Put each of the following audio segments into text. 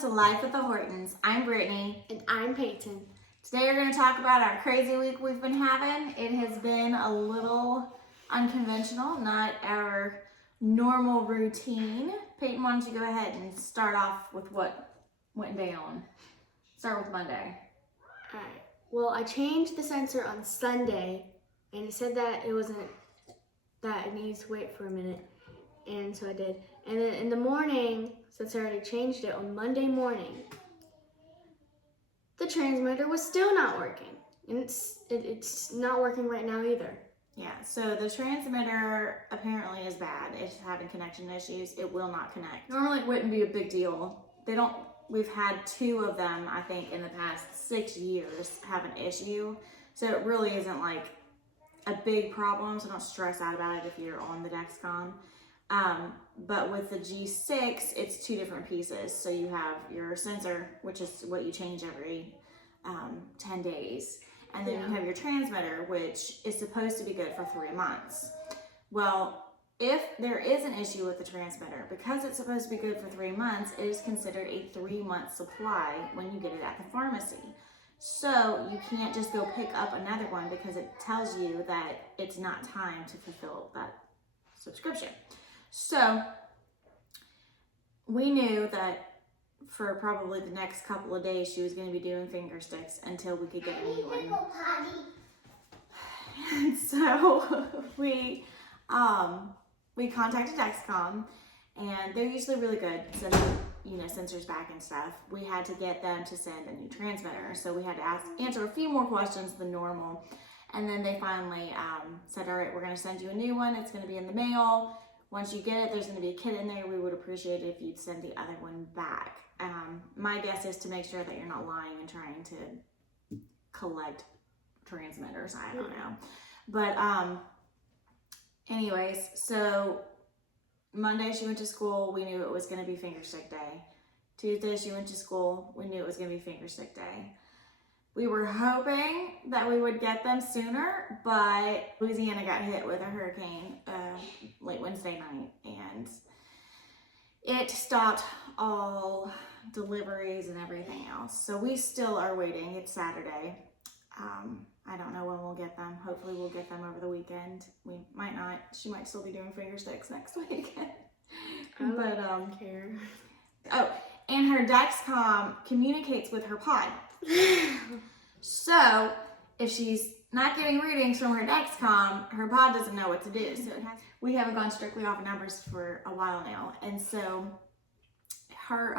to Life at the Hortons. I'm Brittany. And I'm Peyton. Today we're going to talk about our crazy week we've been having. It has been a little unconventional, not our normal routine. Peyton, why don't you go ahead and start off with what went down? Start with Monday. Alright. Well, I changed the sensor on Sunday, and it said that it needs to wait for a minute. And so I did. And then in the morning, since I already changed it on Monday morning, the transmitter was still not working. And it's not working right now either. Yeah, so the transmitter apparently is bad. It's having connection issues. It will not connect. Normally it wouldn't be a big deal. We've had 2 of them, I think, in the past 6 years have an issue. So it really isn't like a big problem, so don't stress out about it if you're on the Dexcom. But with the G6, it's 2 different pieces. So you have your sensor, which is what you change every 10 days. And then you have your transmitter, which is supposed to be good for 3 months. Well, if there is an issue with the transmitter, because it's supposed to be good for 3 months, it is considered a 3-month supply when you get it at the pharmacy. So you can't just go pick up another one because it tells you that it's not time to fulfill that subscription. So we knew that for probably the next couple of days she was going to be doing finger sticks until we could get a new one. And so we contacted Dexcom, and they're usually really good sending sensors back and stuff. We had to get them to send a new transmitter, so we had to answer a few more questions than normal. And then they finally said, all right, we're going to send you a new one. It's going to be in the mail. Once you get it, there's going to be a kit in there. We would appreciate it if you'd send the other one back. My guess is to make sure that you're not lying and trying to collect transmitters. I don't know. But anyways, so Monday she went to school. We knew it was going to be finger stick day. Tuesday she went to school. We knew it was going to be finger stick day. We were hoping that we would get them sooner, but Louisiana got hit with a hurricane late Wednesday night, and it stopped all deliveries and everything else. So we still are waiting. It's Saturday. I don't know when we'll get them. Hopefully we'll get them over the weekend. We might not. She might still be doing finger sticks next weekend. But care. Oh, and her Dexcom communicates with her pod. So if she's not getting readings from her Dexcom, her pod doesn't know what to do. So we haven't gone strictly off numbers for a while now, and so her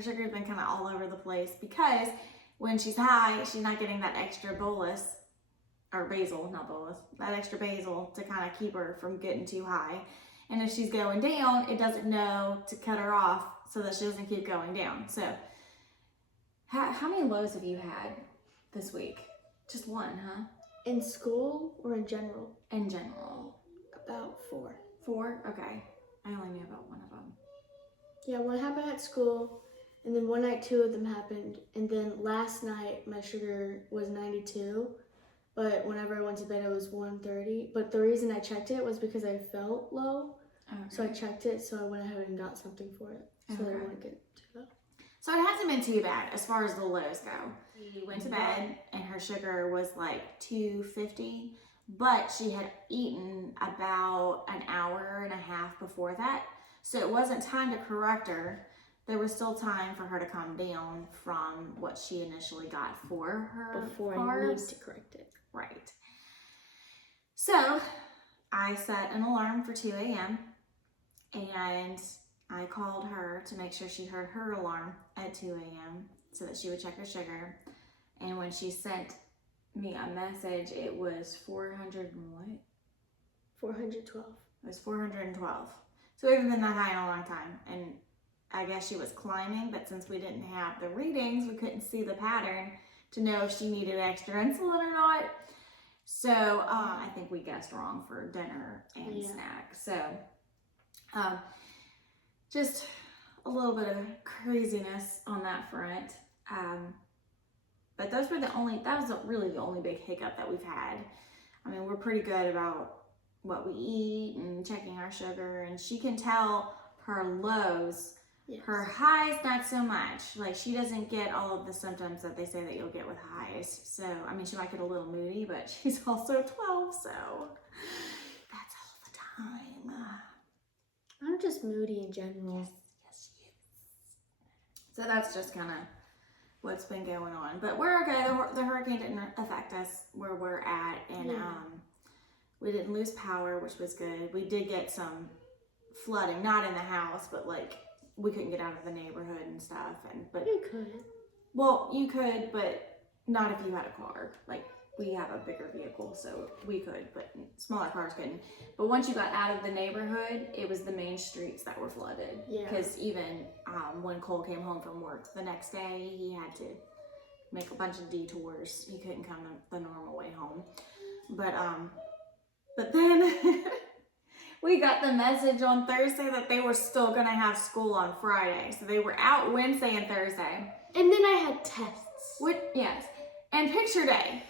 sugar's been kind of all over the place because when she's high, she's not getting that extra bolus, or basal, not bolus, that extra basal to kind of keep her from getting too high. And if she's going down, it doesn't know to cut her off so that she doesn't keep going down. So how many lows have you had this week? Just one, huh? In school or in general? In general. About 4. 4? Okay. I only knew about one of them. Yeah, one happened at school, and then one night 2 of them happened, and then last night my sugar was 92, but whenever I went to bed it was 130. But the reason I checked it was because I felt low, so I checked it, so I went ahead and got something for it, so I didn't want to get too low. So it hasn't been too bad as far as the lows go. She went to bed and her sugar was like 250, but she had eaten about an hour and a half before that. So it wasn't time to correct her. There was still time for her to calm down from what she initially got for her before carbs. I need to correct it. Right. So I set an alarm for 2 a.m. and I called her to make sure she heard her alarm at 2 a.m. so that she would check her sugar. And when she sent me a message, it was 400 and what? 412. It was 412. So we haven't been that high in a long time. And I guess she was climbing, but since we didn't have the readings, we couldn't see the pattern to know if she needed extra insulin or not. So I think we guessed wrong for dinner and snack. So just a little bit of craziness on that front. But that was really the only big hiccup that we've had. I mean, we're pretty good about what we eat and checking our sugar, and she can tell her lows Yes. Her highs, not so much. Like, she doesn't get all of the symptoms that they say that you'll get with highs. So, I mean, she might get a little moody, but she's also 12, so that's all the time. I'm just moody in general. Yes, so that's just kind of what's been going on. But we're okay. The hurricane didn't affect us where we're at, and we didn't lose power, which was good. We did get some flooding, not in the house, but like we couldn't get out of the neighborhood and stuff. But You could. well, you could, but not if you had a car. Like, we have a bigger vehicle, so we could, but smaller cars couldn't. But once you got out of the neighborhood, it was the main streets that were flooded. Yeah. Because even when Cole came home from work the next day, he had to make a bunch of detours. He couldn't come the normal way home. But then we got the message on Thursday that they were still gonna have school on Friday. So they were out Wednesday and Thursday. And then I had tests. Yes, and picture day.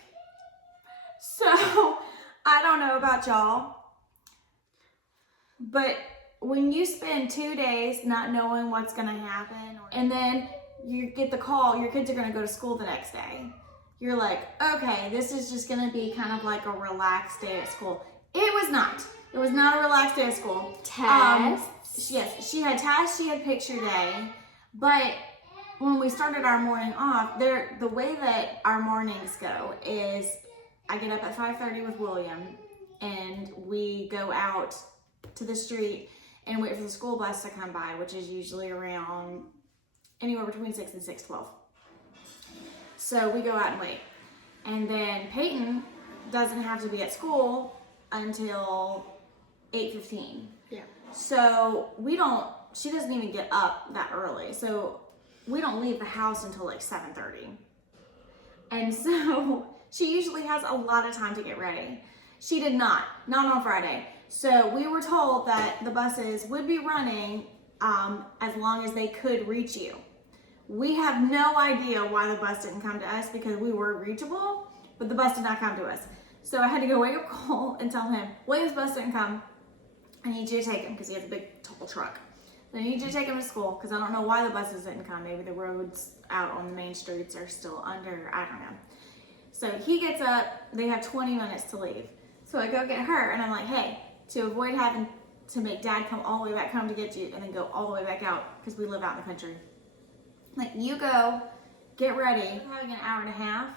So, I don't know about y'all, but when you spend 2 days not knowing what's gonna happen, and then you get the call, your kids are gonna go to school the next day, you're like, okay, this is just gonna be kind of like a relaxed day at school. It was not. It was not a relaxed day at school. Tests. Yes, she had tests, she had picture day, but when we started our morning off, the way that our mornings go is I get up at 5:30 with William, and we go out to the street and wait for the school bus to come by, which is usually around anywhere between 6 and 6:12. So we go out and wait. And then Peyton doesn't have to be at school until 8:15. Yeah. So she doesn't even get up that early. So we don't leave the house until like 7:30. And so she usually has a lot of time to get ready. She did not on Friday. So we were told that the buses would be running as long as they could reach you. We have no idea why the bus didn't come to us because we were reachable, but the bus did not come to us. So I had to go wake up Cole and tell him, William's bus didn't come. I need you to take him because he has a big tall truck. I need you to take him to school because I don't know why the buses didn't come. Maybe the roads out on the main streets are still under, I don't know. So he gets up, they have 20 minutes to leave. So I go get her and I'm like, hey, to avoid having to make dad come all the way back home to get you and then go all the way back out because we live out in the country. Like, you go, get ready. We're having an hour and a half.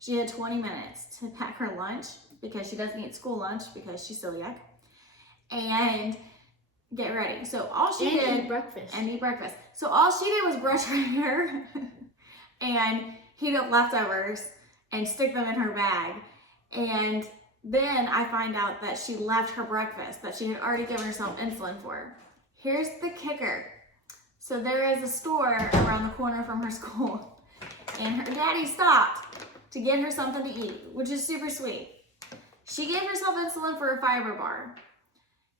She had 20 minutes to pack her lunch because she doesn't eat school lunch because she's celiac. And get ready. So all she did. And eat breakfast. And eat breakfast. So all she did was brush her hair and heat up leftovers and stick them in her bag. And then I find out that she left her breakfast that she had already given herself insulin for. Here's the kicker. So there is a store around the corner from her school, and her daddy stopped to get her something to eat, which is super sweet. She gave herself insulin for a fiber bar.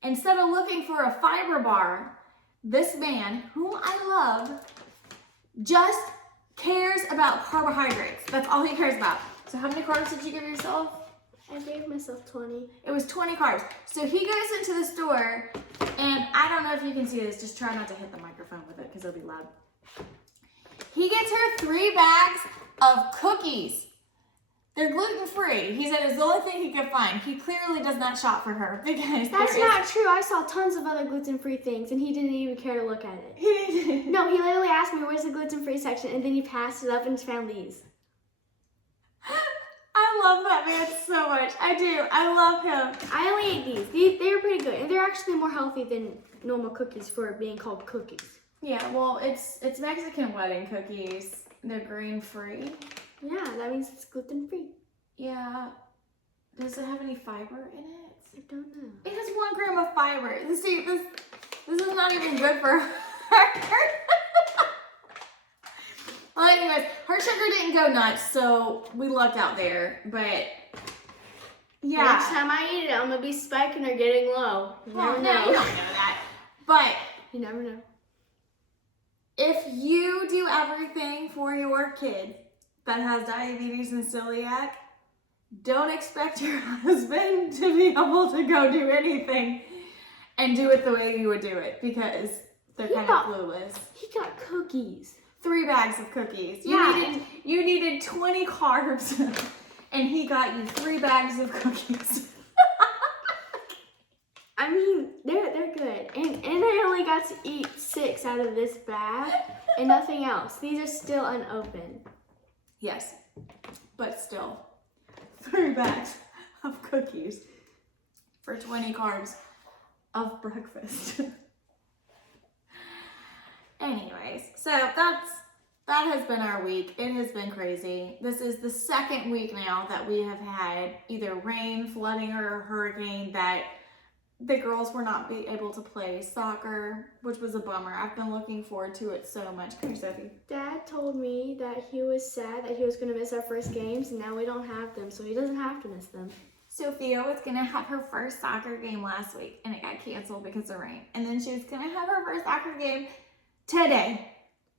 Instead of looking for a fiber bar, this man, whom I love, just cares about carbohydrates. That's all he cares about. So how many carbs did you give yourself? I gave myself 20. It was 20 carbs. So he goes into the store, and I don't know if you can see this. Just try not to hit the microphone with it because it'll be loud. He gets her 3 bags of cookies. They're gluten-free. He said it was the only thing he could find. He clearly does not shop for her because That's not true. I saw tons of other gluten-free things, and he didn't even care to look at it. He didn't. No, he literally asked me, where's the gluten-free section? And then he passed it up and found these. I love that man so much. I do. I love him. I only ate these. They're pretty good. And they're actually more healthy than normal cookies for being called cookies. Yeah, well, it's Mexican wedding cookies. They're grain-free. Yeah, that means it's gluten-free. Yeah. Does it have any fiber in it? I don't know. It has 1 gram of fiber. See, this is not even good for her. Well, anyways, her sugar didn't go nuts, so we lucked out there. But yeah, Next time I eat it, I'm gonna be spiking or getting low. You never well, know. no, you don't know that. But You never know. if you do everything for your kid that has diabetes and celiac, don't expect your husband to be able to go do anything and do it the way you would do it, because they're He kind got- of clueless. He got cookies. 3 bags of cookies. Yeah. You needed 20 carbs, and he got you 3 bags of cookies. I mean, they're good. And I only got to eat 6 out of this bag and nothing else. These are still unopened. Yes, but still, 3 bags of cookies for 20 carbs of breakfast. Anyways, so that has been our week. It has been crazy. This is the 2nd week now that we have had either rain, flooding, or a hurricane that the girls were not be able to play soccer, which was a bummer. I've been looking forward to it so much. Come here, Sophie. Dad told me that he was sad that he was going to miss our first games, and now we don't have them, so he doesn't have to miss them. Sophia was gonna have her first soccer game last week, and it got canceled because of rain. And then she was gonna have her first soccer game today,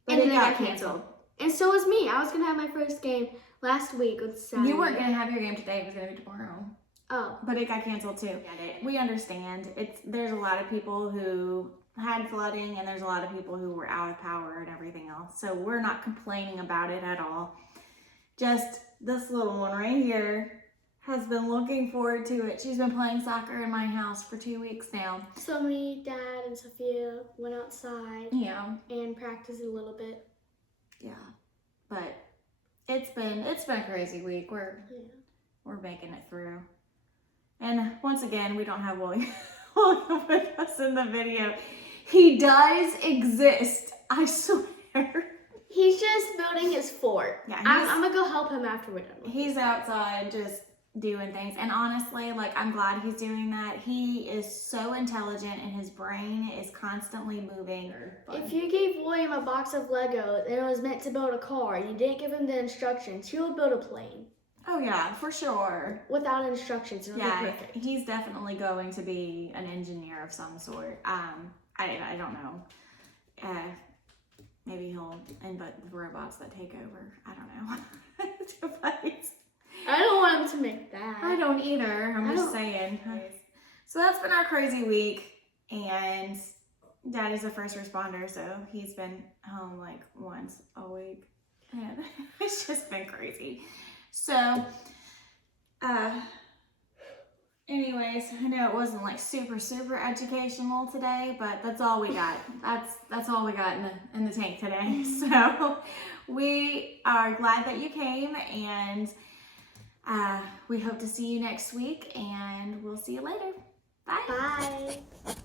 but And it then got canceled. And so was me. I was going to have my first game last week with Saturday. You weren't gonna have your game today; it was gonna be tomorrow. Oh. But it got canceled too. We understand. There's a lot of people who had flooding, and there's a lot of people who were out of power and everything else. So we're not complaining about it at all. Just this little one right here has been looking forward to it. She's been playing soccer in my house for 2 weeks now. So me, Dad, and Sophia went outside Yeah. and practiced a little bit. Yeah. But it's been a crazy week. We're making it through. And once again, we don't have William with us in the video. He does exist, I swear. He's just building his fort. Yeah, I'm gonna go help him after we're done. He's outside just doing things. And honestly, like, I'm glad he's doing that. He is so intelligent, and his brain is constantly moving. If you gave William a box of Lego and it was meant to build a car, and you didn't give him the instructions, he would build a plane. Oh yeah, for sure. Without instructions, it would be perfect. He's definitely going to be an engineer of some sort. I don't know. Maybe he'll invent the robots that take over. I don't know. I don't want him to make that. I don't either. I'm just saying. So that's been our crazy week, and Dad is a first responder, so he's been home like once a week, and it's just been crazy. So, anyways, I know it wasn't like super educational today, but that's all we got. That's all we got in the tank today. So we are glad that you came, and we hope to see you next week, and we'll see you later. Bye. Bye.